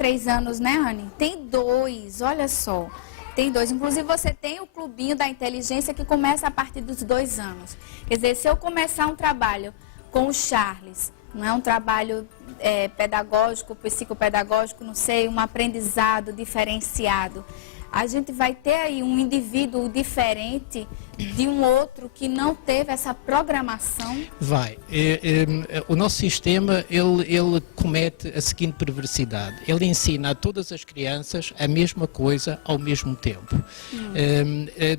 3 anos, né, Anne? Tem 2, olha só. Tem 2. Inclusive, você tem o clubinho da inteligência que começa a partir dos 2 anos. Quer dizer, se eu começar um trabalho com o Charles, não é um trabalho pedagógico, psicopedagógico, não sei, um aprendizado diferenciado, a gente vai ter aí um indivíduo diferente de um outro que não teve essa programação? Vai. O nosso sistema, ele comete a seguinte perversidade. Ele ensina a todas as crianças a mesma coisa ao mesmo tempo.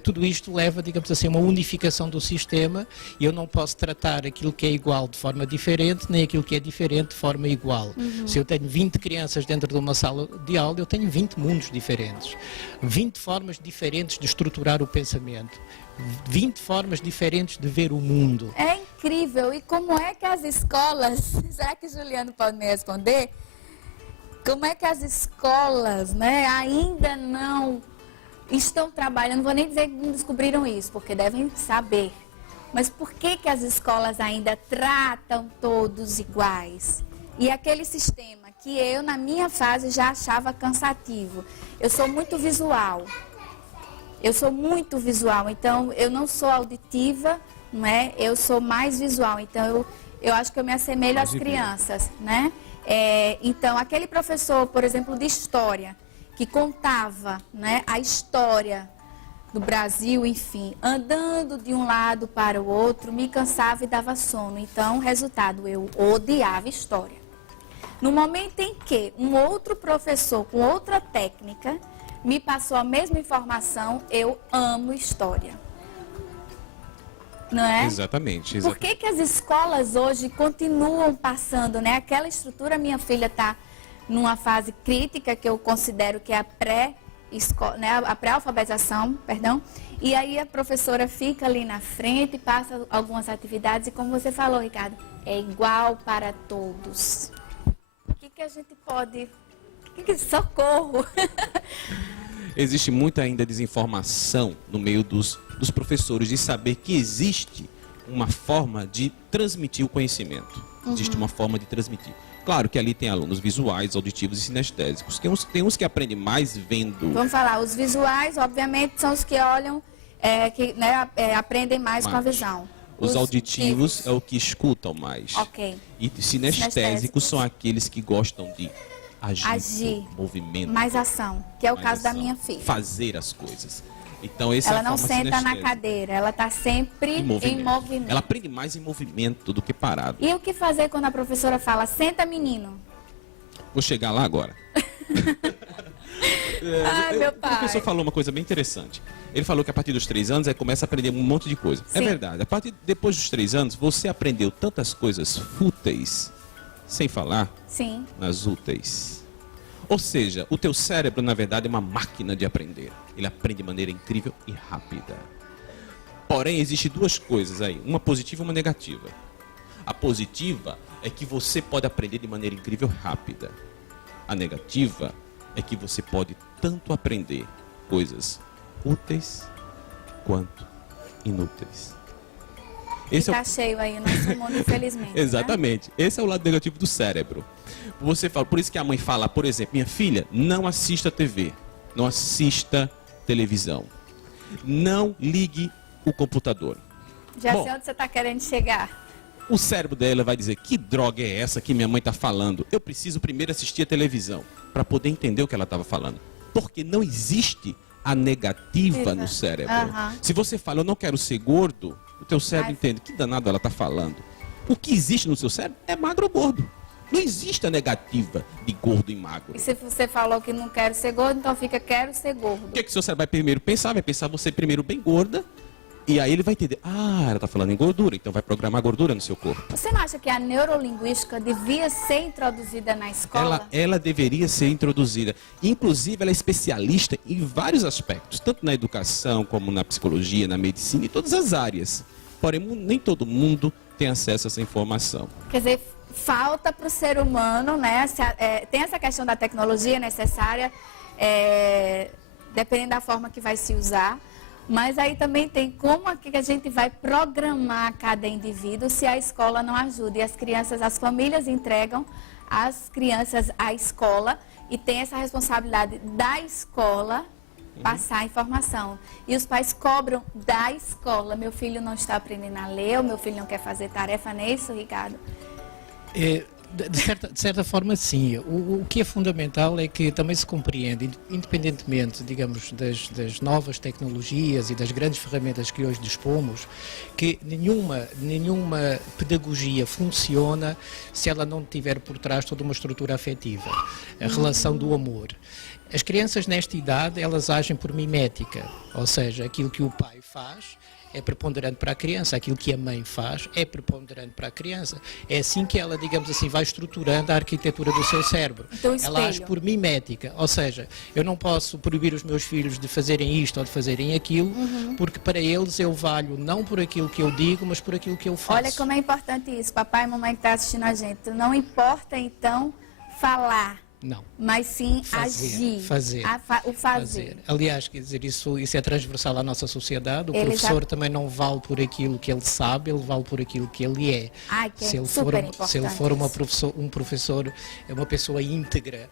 Tudo isto leva, digamos assim, a uma unificação do sistema, e eu não posso tratar aquilo que é igual de forma diferente, nem aquilo que é diferente de forma igual. Se eu tenho 20 crianças dentro de uma sala de aula, eu tenho 20 mundos diferentes. 20 formas diferentes de estruturar o pensamento. 20 formas diferentes de ver o mundo. É incrível. E como é que as escolas, será que Juliano pode me responder? Como é que as escolas, né, ainda não estão trabalhando, não vou nem dizer que não descobriram isso, porque devem saber. Mas por que as escolas ainda tratam todos iguais? E aquele sistema que eu, na minha fase, já achava cansativo. Eu sou muito visual. Então eu não sou auditiva, não é? Eu sou mais visual, então eu acho que eu me assemelho às crianças, né? Então, aquele professor, por exemplo, de história, que contava, né, a história do Brasil, enfim, andando de um lado para o outro, me cansava e dava sono. Então, resultado, eu odiava história. No momento em que um outro professor com outra técnica me passou a mesma informação, eu amo história. Não é? Exatamente. Por que as escolas hoje continuam passando, né? Aquela estrutura, minha filha está numa fase crítica, que eu considero que é a pré-alfabetização, perdão. E aí a professora fica ali na frente, passa algumas atividades e, como você falou, Ricardo, é igual para todos. O que a gente pode... Socorro! Existe muita ainda desinformação no meio dos professores de saber que existe uma forma de transmitir o conhecimento. Existe uma forma de transmitir. Claro que ali tem alunos visuais, auditivos e sinestésicos. Tem uns que aprendem mais vendo. Vamos falar, os visuais, obviamente, são os que olham, aprendem mais com a visão. Os auditivos é o que escutam mais. Ok. E sinestésicos são aqueles que gostam de agir, movimento. Mais ação, que é o caso da minha filha. Fazer as coisas. Então, ela não senta na cadeira, ela está sempre em movimento. Ela aprende mais em movimento do que parado. E o que fazer quando a professora fala, senta menino? Vou chegar lá agora. Ai, meu pai. O professor falou uma coisa bem interessante. Ele falou que a partir dos 3 anos começa a aprender um monte de coisa. Sim. É verdade. Depois dos 3 anos, você aprendeu tantas coisas fúteis, sem falar Sim. nas úteis. Ou seja, o teu cérebro, na verdade, é uma máquina de aprender. Ele aprende de maneira incrível e rápida. Porém, existem duas coisas aí, uma positiva e uma negativa. A positiva é que você pode aprender de maneira incrível e rápida. A negativa é que você pode tanto aprender coisas úteis quanto inúteis. Está cheio aí o nosso mundo, infelizmente. Exatamente. Né? Esse é o lado negativo do cérebro. Você fala, por isso que a mãe fala, por exemplo, minha filha, não assista TV, não assista televisão, não ligue o computador. Já sei onde você está querendo chegar. O cérebro dela vai dizer, que droga é essa que minha mãe está falando? Eu preciso primeiro assistir a televisão para poder entender o que ela estava falando. Porque não existe a negativa no cérebro. Se você fala, eu não quero ser gordo, o teu cérebro entende, que danado ela está falando. O que existe no seu cérebro é magro ou gordo. Não existe a negativa de gordo e magro. E se você falou que não quero ser gordo, então fica quero ser gordo. O que o seu cérebro vai primeiro pensar? Vai pensar você primeiro bem gorda. E aí ele vai entender, ela está falando em gordura, então vai programar gordura no seu corpo. Você não acha que a neurolinguística devia ser introduzida na escola? Ela deveria ser introduzida. Inclusive, ela é especialista em vários aspectos, tanto na educação, como na psicologia, na medicina, em todas as áreas. Porém, nem todo mundo tem acesso a essa informação. Quer dizer, falta para o ser humano, né? Tem essa questão da tecnologia necessária, dependendo da forma que vai se usar. Mas aí também tem como que a gente vai programar cada indivíduo se a escola não ajuda. E as famílias entregam as crianças à escola e tem essa responsabilidade da escola passar a informação. E os pais cobram da escola. Meu filho não está aprendendo a ler, ou meu filho não quer fazer tarefa, não é isso, Ricardo? De certa forma, sim. O que é fundamental é que também se compreende, independentemente, digamos, das novas tecnologias e das grandes ferramentas que hoje dispomos, que nenhuma pedagogia funciona se ela não tiver por trás toda uma estrutura afetiva, a relação do amor. As crianças nesta idade, elas agem por mimética, ou seja, aquilo que o pai faz é preponderante para a criança, aquilo que a mãe faz é preponderante para a criança. É assim que ela, digamos assim, vai estruturando a arquitetura do seu cérebro. Então, ela age por mimética, ou seja, eu não posso proibir os meus filhos de fazerem isto ou de fazerem aquilo, porque para eles eu valho não por aquilo que eu digo, mas por aquilo que eu faço. Olha como é importante isso, papai e mamãe que estão assistindo a gente. Não importa, então, falar. Não. Mas sim Fazer, agir. fazer. O fazer. Aliás, quer dizer, isso é transversal à nossa sociedade. O Ele professor também não vale por aquilo que ele sabe, ele vale por aquilo que ele é. Ai, que se, é ele super for, se ele for importante um professor, uma pessoa íntegra,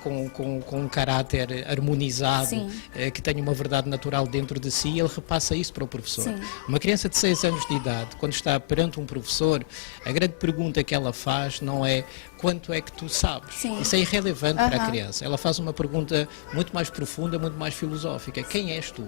com um caráter harmonizado, Sim. Que tenha uma verdade natural dentro de si, ele repassa isso para o professor. Sim. Uma criança de 6 anos de idade, quando está perante um professor, a grande pergunta que ela faz não é quanto é que tu sabes. Sim. Isso é irrelevante para a criança. Ela faz uma pergunta muito mais profunda, muito mais filosófica. Quem és tu?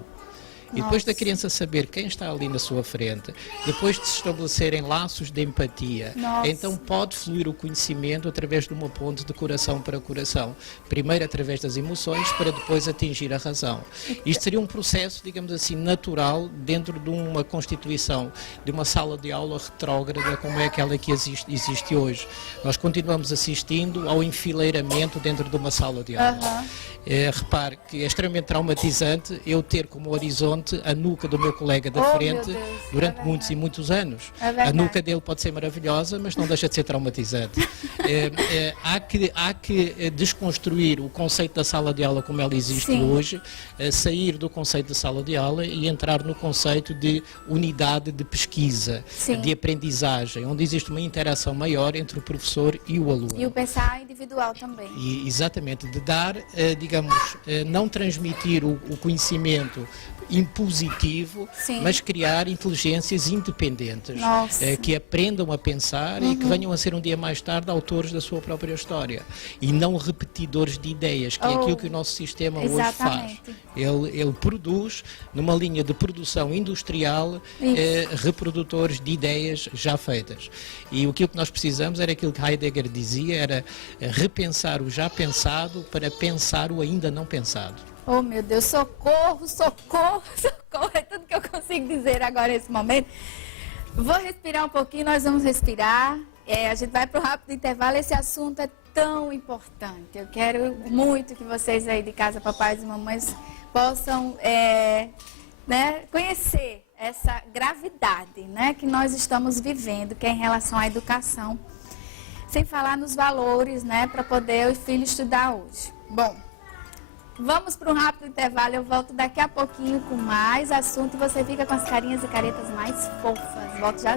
E depois da criança saber quem está ali na sua frente, depois de se estabelecerem laços de empatia, então pode fluir o conhecimento através de uma ponte de coração para coração. Primeiro através das emoções, para depois atingir a razão. Isto seria um processo, digamos assim, natural dentro de uma constituição, de uma sala de aula retrógrada como é aquela que existe hoje. Nós continuamos assistindo ao enfileiramento dentro de uma sala de aula. Repare que é extremamente traumatizante eu ter como horizonte a nuca do meu colega da frente durante muitos e muitos anos. A nuca dele pode ser maravilhosa, mas não deixa de ser traumatizante. Há que desconstruir o conceito da sala de aula como ela existe hoje, sair do conceito da sala de aula e entrar no conceito de unidade de pesquisa, de aprendizagem, onde existe uma interação maior entre o professor e o aluno. E o pensar individual também. E, exatamente, de dar, digamos, não transmitir o conhecimento impositivo, mas criar inteligências independentes, que aprendam a pensar e que venham a ser um dia mais tarde autores da sua própria história e não repetidores de ideias, que é aquilo que o nosso sistema hoje faz. Ele produz, numa linha de produção industrial, reprodutores de ideias já feitas. E aquilo que nós precisamos era aquilo que Heidegger dizia, era repensar o já pensado para pensar o ainda não pensado. Oh, meu Deus, socorro, socorro, socorro. É tudo que eu consigo dizer agora nesse momento. Vou respirar um pouquinho, nós vamos respirar. A gente vai para o rápido intervalo. Esse assunto é tão importante. Eu quero muito que vocês aí de casa, papais e mamães, possam conhecer essa gravidade, que nós estamos vivendo, que é em relação à educação. Sem falar nos valores, para poder o filho estudar hoje. Bom, vamos para um rápido intervalo, eu volto daqui a pouquinho com mais assunto e você fica com as carinhas e caretas mais fofas. Volto já.